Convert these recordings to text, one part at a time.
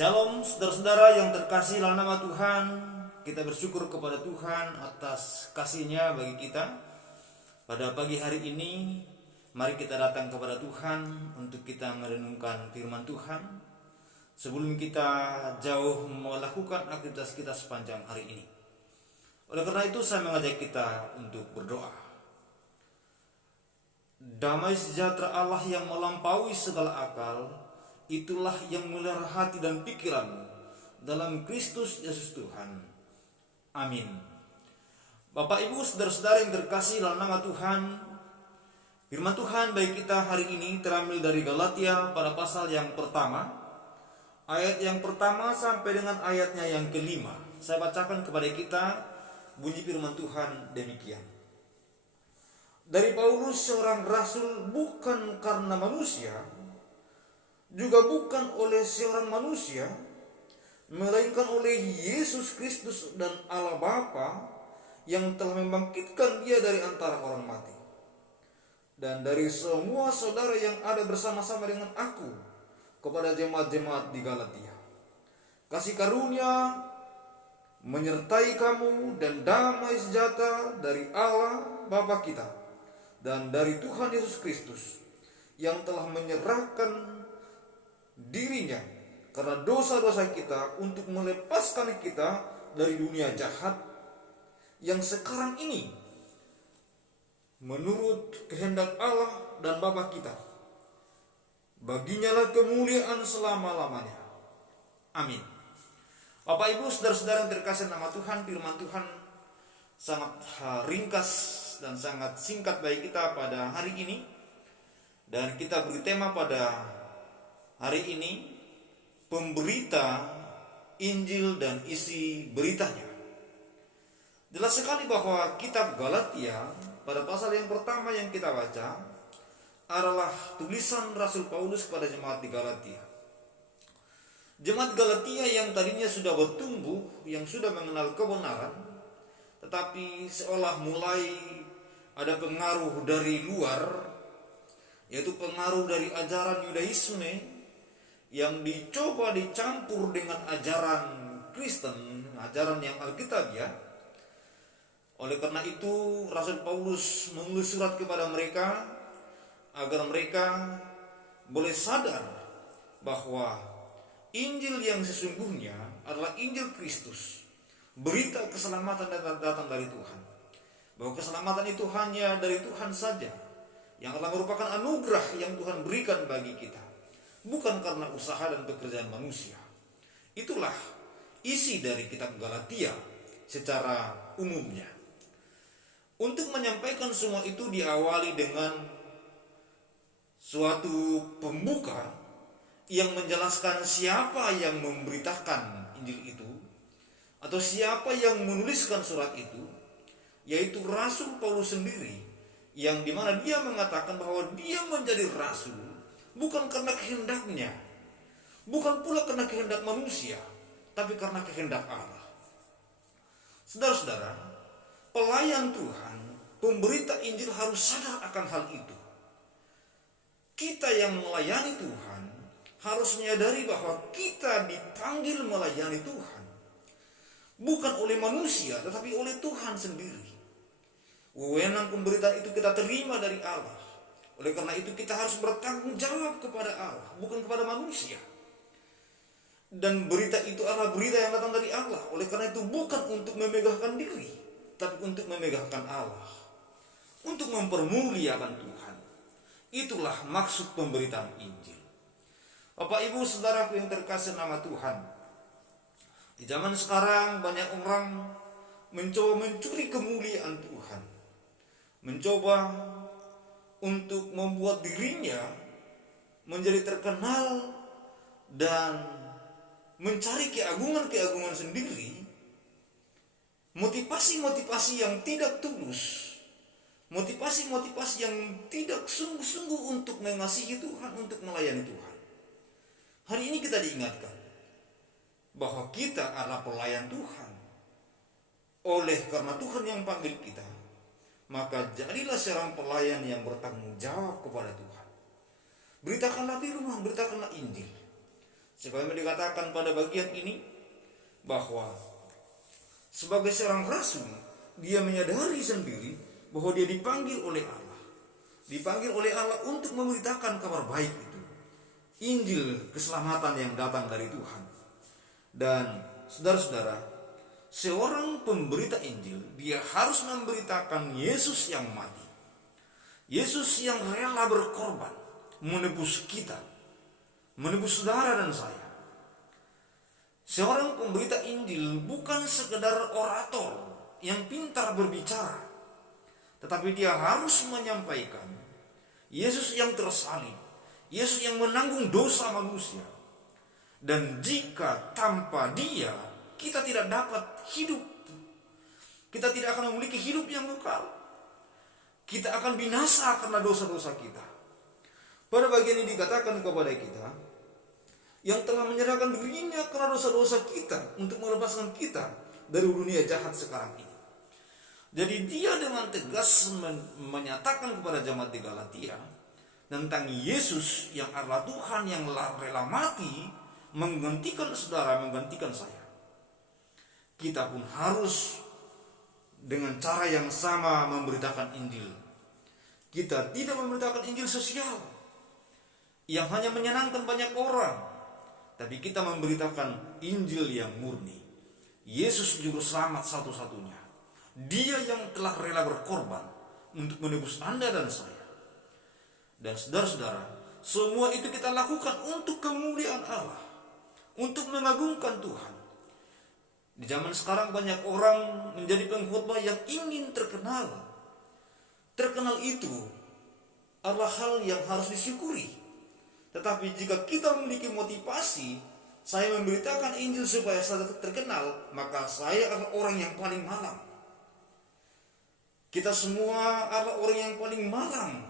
Shalom saudara-saudara yang terkasih dalam nama Tuhan. Kita bersyukur kepada Tuhan atas kasih-Nya bagi kita. Pada pagi hari ini, mari kita datang kepada Tuhan untuk kita merenungkan firman Tuhan sebelum kita jauh melakukan aktivitas kita sepanjang hari ini. Oleh karena itu saya mengajak kita untuk berdoa. Damai sejahtera Allah yang melampaui segala akal, itulah yang melihara hati dan pikiranmu dalam Kristus Yesus Tuhan. Amin. Bapak Ibu saudara-saudara yang terkasih dalam nama Tuhan, firman Tuhan bagi kita hari ini terambil dari Galatia pada pasal yang pertama, ayat yang pertama sampai dengan ayatnya yang kelima. Saya bacakan kepada kita bunyi firman Tuhan demikian. Dari Paulus seorang rasul, bukan karena manusia, juga bukan oleh seorang manusia, melainkan oleh Yesus Kristus dan Allah Bapa yang telah membangkitkan Dia dari antara orang mati, dan dari semua saudara yang ada bersama-sama dengan aku kepada jemaat-jemaat di Galatia. Kasih karunia menyertai kamu dan damai sejahtera dari Allah Bapa kita dan dari Tuhan Yesus Kristus yang telah menyerahkan dirinya karena dosa-dosa kita untuk melepaskan kita dari dunia jahat yang sekarang ini menurut kehendak Allah dan Bapa kita. Baginya lah kemuliaan selama-lamanya. Amin. Bapak Ibu saudara-saudara yang terkasih nama Tuhan, firman Tuhan sangat ringkas dan sangat singkat bagi kita pada hari ini, dan kita beri tema pada hari ini, pemberita Injil dan isi beritanya. Jelas sekali bahwa kitab Galatia pada pasal yang pertama yang kita baca adalah tulisan Rasul Paulus kepada jemaat di Galatia. Jemaat Galatia yang tadinya sudah bertumbuh, yang sudah mengenal kebenaran, tetapi seolah mulai ada pengaruh dari luar, yaitu pengaruh dari ajaran Yudaisme yang dicoba dicampur dengan ajaran Kristen, ajaran yang Alkitabiah. Oleh karena itu Rasul Paulus menulis surat kepada mereka agar mereka boleh sadar bahwa Injil yang sesungguhnya adalah Injil Kristus, berita keselamatan datang dari Tuhan, bahwa keselamatan itu hanya dari Tuhan saja, yang adalah merupakan anugerah yang Tuhan berikan bagi kita, bukan karena usaha dan pekerjaan manusia. Itulah isi dari kitab Galatia secara umumnya. Untuk menyampaikan semua itu diawali dengan suatu pembuka yang menjelaskan siapa yang memberitakan Injil itu, atau siapa yang menuliskan surat itu, yaitu Rasul Paulus sendiri, yang dimana dia mengatakan bahwa dia menjadi rasul bukan karena kehendaknya, bukan pula karena kehendak manusia, tapi karena kehendak Allah. Saudara-saudara, pelayan Tuhan, pemberita Injil harus sadar akan hal itu. Kita yang melayani Tuhan harus menyadari bahwa kita dipanggil melayani Tuhan, bukan oleh manusia, tetapi oleh Tuhan sendiri. Wewenang pemberitaan itu kita terima dari Allah. Oleh karena itu kita harus bertanggung jawab kepada Allah, bukan kepada manusia. Dan berita itu adalah berita yang datang dari Allah. Oleh karena itu bukan untuk memegahkan diri, tapi untuk memegahkan Allah, untuk mempermuliakan Tuhan. Itulah maksud pemberitaan Injil. Bapak Ibu saudaraku yang terkasih nama Tuhan, di zaman sekarang banyak orang mencoba mencuri kemuliaan Tuhan, mencoba untuk membuat dirinya menjadi terkenal dan mencari keagungan-keagungan sendiri, motivasi-motivasi yang tidak tulus, motivasi-motivasi yang tidak sungguh-sungguh untuk mengasihi Tuhan, untuk melayani Tuhan. Hari ini kita diingatkan bahwa kita adalah pelayan Tuhan. Oleh karena Tuhan yang panggil kita, maka jadilah seorang pelayan yang bertanggung jawab kepada Tuhan. Beritakanlah firman, beritakanlah Injil. Sebagaimana dikatakan pada bagian ini bahwa sebagai seorang rasul, dia menyadari sendiri bahwa dia dipanggil oleh Allah. Dipanggil oleh Allah untuk memberitakan kabar baik itu. Injil keselamatan yang datang dari Tuhan. Dan saudara-saudara, seorang pemberita Injil, dia harus memberitakan Yesus yang mati. Yesus yang rela berkorban menebus kita, menebus saudara dan saya. Seorang pemberita Injil bukan sekedar orator yang pintar berbicara, tetapi dia harus menyampaikan Yesus yang tersalib, Yesus yang menanggung dosa manusia. Dan jika tanpa dia kita tidak dapat hidup, kita tidak akan memiliki hidup yang kekal. Kita akan binasa karena dosa-dosa kita. Pada bagian ini dikatakan kepada kita, yang telah menyerahkan dirinya karena dosa-dosa kita untuk melepaskan kita dari dunia jahat sekarang ini. Jadi dia dengan tegas menyatakan kepada jemaat di Galatia tentang Yesus yang adalah Tuhan yang rela mati menggantikan saudara, menggantikan saya. Kita pun harus dengan cara yang sama memberitakan Injil. Kita tidak memberitakan Injil sosial yang hanya menyenangkan banyak orang, tapi kita memberitakan Injil yang murni. Yesus juru selamat satu-satunya. Dia yang telah rela berkorban untuk menebus Anda dan saya. Dan saudara-saudara, semua itu kita lakukan untuk kemuliaan Allah, untuk mengagungkan Tuhan. Di zaman sekarang banyak orang menjadi pengkhotbah yang ingin terkenal. Terkenal itu adalah hal yang harus disyukuri. Tetapi jika kita memiliki motivasi, saya memberitakan Injil supaya saya terkenal, maka saya adalah orang yang paling malang. Kita semua adalah orang yang paling malang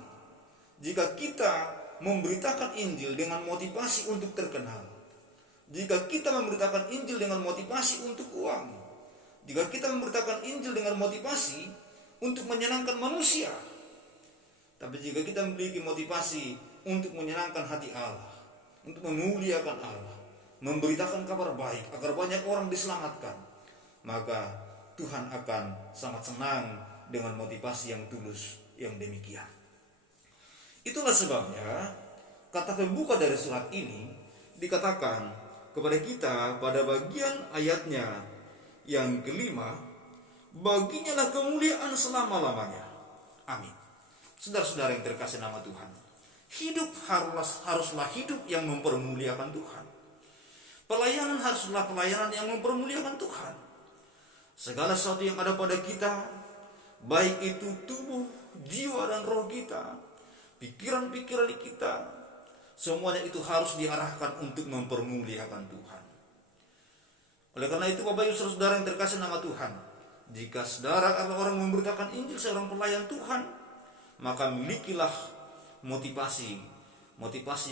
jika kita memberitakan Injil dengan motivasi untuk terkenal. Jika kita memberitakan Injil dengan motivasi untuk uang. Jika kita memberitakan Injil dengan motivasi untuk menyenangkan manusia. Tapi jika kita memiliki motivasi untuk menyenangkan hati Allah, untuk memuliakan Allah, memberitakan kabar baik agar banyak orang diselamatkan, maka Tuhan akan sangat senang dengan motivasi yang tulus yang demikian. Itulah sebabnya kata pembuka dari surat ini dikatakan kepada kita pada bagian ayatnya yang kelima, baginya lah kemuliaan selama-lamanya. Amin. Saudara-saudara yang terkasih nama Tuhan, hidup haruslah hidup yang mempermuliakan Tuhan. Pelayanan haruslah pelayanan yang mempermuliakan Tuhan. Segala sesuatu yang ada pada kita, baik itu tubuh, jiwa dan roh kita, pikiran-pikiran kita, semuanya itu harus diarahkan untuk mempermuliakan Tuhan. Oleh karena itu Bapak Ibu saudara yang terkasih nama Tuhan, jika saudara adalah orang memberitakan Injil, seorang pelayan Tuhan, maka milikilah motivasi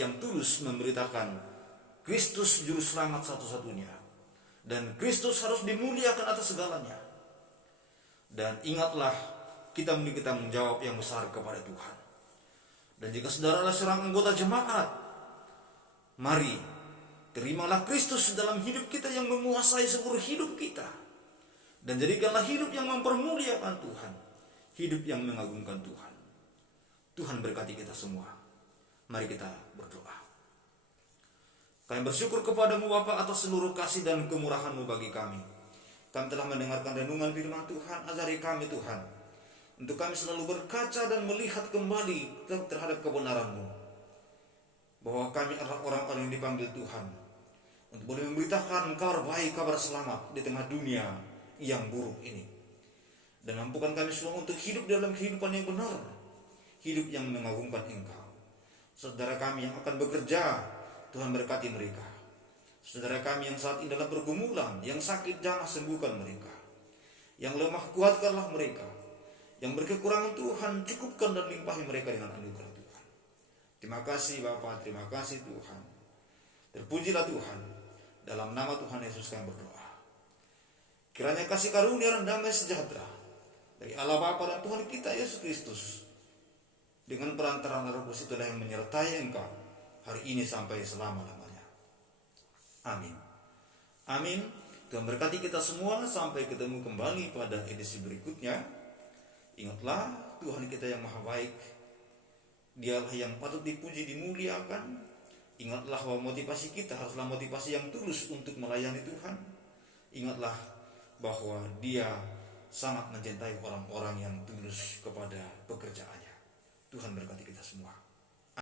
yang tulus memberitakan Kristus juru selamat satu-satunya. Dan Kristus harus dimuliakan atas segalanya. Dan ingatlah, kita memiliki tanggung jawab yang besar kepada Tuhan. Dan jika saudara adalah seorang anggota jemaat, mari terimalah Kristus dalam hidup kita yang menguasai seluruh hidup kita. Dan jadikanlah hidup yang mempermuliakan Tuhan, hidup yang mengagungkan Tuhan. Tuhan berkati kita semua. Mari kita berdoa. Kami bersyukur kepadamu Bapa atas seluruh kasih dan kemurahan-Mu bagi kami. Kami telah mendengarkan renungan firman Tuhan. Ajari kami Tuhan, untuk kami selalu berkaca dan melihat kembali terhadap kebenaran-Mu, bahwa kami adalah orang-orang yang dipanggil Tuhan untuk boleh memberitakan kabar baik, kabar selamat di tengah dunia yang buruk ini. Dan mampukan kami semua untuk hidup dalam kehidupan yang benar, hidup yang mengagungkan Engkau. Saudara kami yang akan bekerja, Tuhan berkati mereka. Saudara kami yang saat ini dalam pergumulan, yang sakit jangan sembuhkan mereka. Yang lemah kuatkanlah mereka. Yang berkekurangan Tuhan cukupkan dan limpahi mereka dengan anugerah Tuhan. Terima kasih Bapa, terima kasih Tuhan. Terpujilah Tuhan. Dalam nama Tuhan Yesus kami berdoa. Kiranya kasih karunia dan damai sejahtera dari Allah Bapa dan Tuhan kita Yesus Kristus, dengan perantaraan Roh Kudus itulah yang menyertai engkau hari ini sampai selama-lamanya. Amin. Amin. Tuhan berkati kita semua. Sampai ketemu kembali pada edisi berikutnya. Ingatlah, Tuhan kita yang maha baik, Dialah yang patut dipuji, dimuliakan. Ingatlah bahwa motivasi kita haruslah motivasi yang tulus untuk melayani Tuhan. Ingatlah bahwa Dia sangat mencintai orang-orang yang tulus kepada pekerjaannya. Tuhan berkati kita semua.